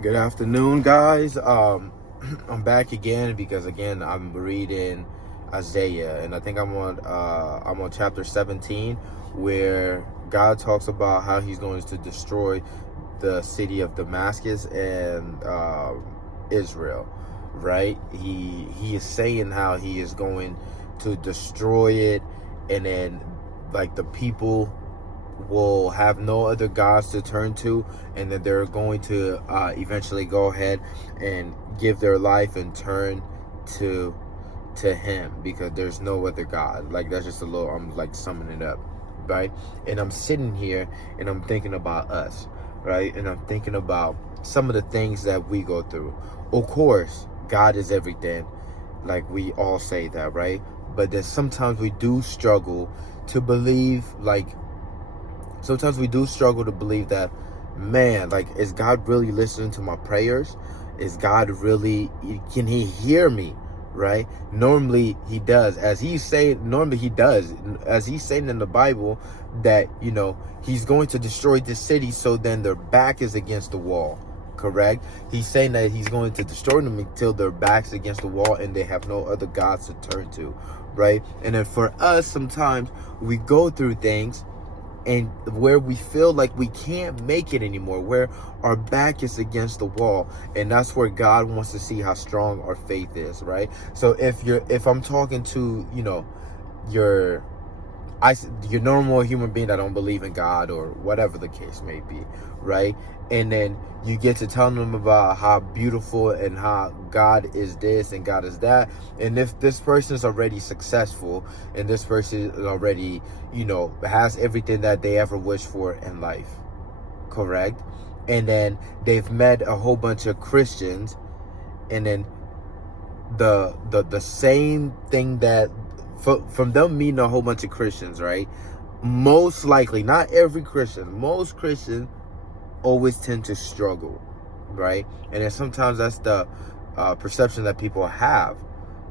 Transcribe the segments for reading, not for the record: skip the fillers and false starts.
Good afternoon, guys. I'm back again because I'm reading Isaiah, and I think I'm on chapter 17, where God talks about how He's going to destroy the city of Damascus and Israel. Right? He is saying how He is going to destroy it, and then like the people will have no other gods to turn to, and that they're going to eventually go ahead and give their life and turn to him, because there's no other god. Like, that's just a little, I'm like summing it up, right? And I'm sitting here and I'm thinking about us, right? And I'm thinking about some of the things that we go through. Of course, God is everything, like we all say that, right? But then sometimes we do struggle to believe, like, sometimes we do struggle to believe that, man, like, is God really listening to my prayers? Is God really, can He hear me? Right? Normally He does. Normally He does. As He's saying in the Bible that, He's going to destroy this city, so then their back is against the wall. Correct? He's saying that He's going to destroy them until their back's against the wall and they have no other gods to turn to. Right? And then for us, sometimes we go through things and where we feel like we can't make it anymore, where our back is against the wall, and that's where God wants to see how strong our faith is, right? So if I'm talking to your your normal human being that don't believe in God or whatever the case may be, right? And then you get to tell them about how beautiful and how God is this and God is that. And if this person is already successful and this person is already, has everything that they ever wished for in life, correct? And then they've met a whole bunch of Christians, and then the same thing that from them meeting a whole bunch of Christians, right? Most likely, not every Christian, most Christians always tend to struggle, right? And then sometimes that's the perception that people have,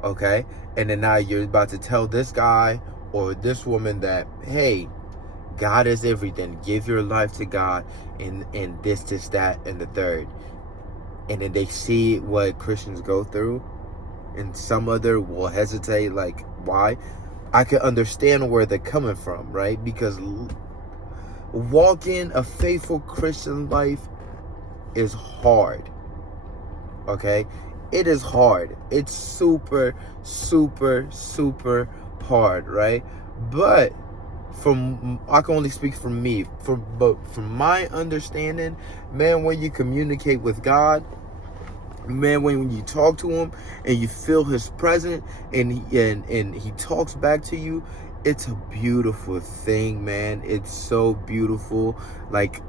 okay? And then now you're about to tell this guy or this woman that, hey, God is everything. Give your life to God, and this, that, and the third. And then they see what Christians go through, and some other will hesitate, like, why? I can understand where they're coming from, right? Because walking a faithful Christian life is hard, okay? It is hard. It's super, super, super hard, right? But I can only speak from me. But from my understanding, man, when you communicate with God, man, when you talk to Him and you feel His presence, and he talks back to you, it's a beautiful thing, man. It's so beautiful. Like,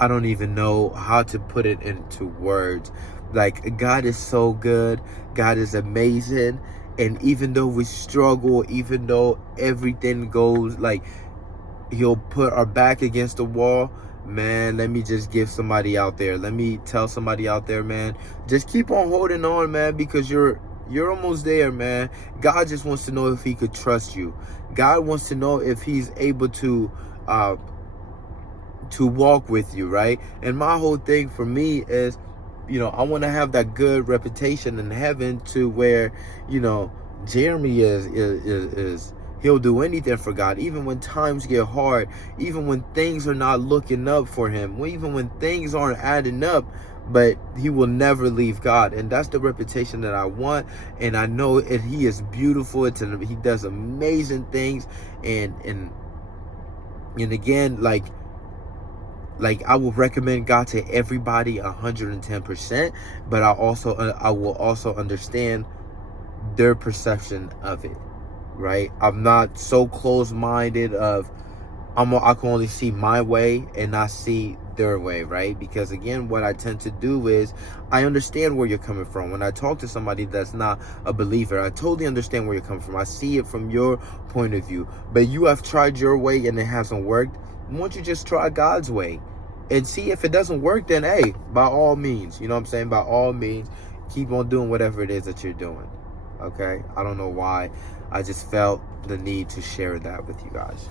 I don't even know how to put it into words. Like, God is so good. God is amazing. And even though we struggle, even though everything goes, like, He'll put our back against the wall, man, let me just give somebody out there. Let me tell somebody out there, man, just keep on holding on, man, because you're almost there, man. God just wants to know if He could trust you. God wants to know if He's able to walk with you, right? And my whole thing for me is, I want to have that good reputation in heaven, to where, Jeremy is he'll do anything for God, even when times get hard, even when things are not looking up for him, even when things aren't adding up, but he will never leave God. And that's the reputation that I want. And I know it. He is beautiful. He does amazing things. And again, like I will recommend God to everybody 110%, but I will also understand their perception of it, right? I'm not so close-minded of I can only see my way and not see their way, right? Because again, what I tend to do is I understand where you're coming from. When I talk to somebody that's not a believer, I totally understand where you're coming from. I see it from your point of view, but you have tried your way and it hasn't worked. Why don't you just try God's way and see? If it doesn't work, then hey, by all means, you know what I'm saying? By all means, keep on doing whatever it is that you're doing. Okay? I don't know why. I just felt the need to share that with you guys.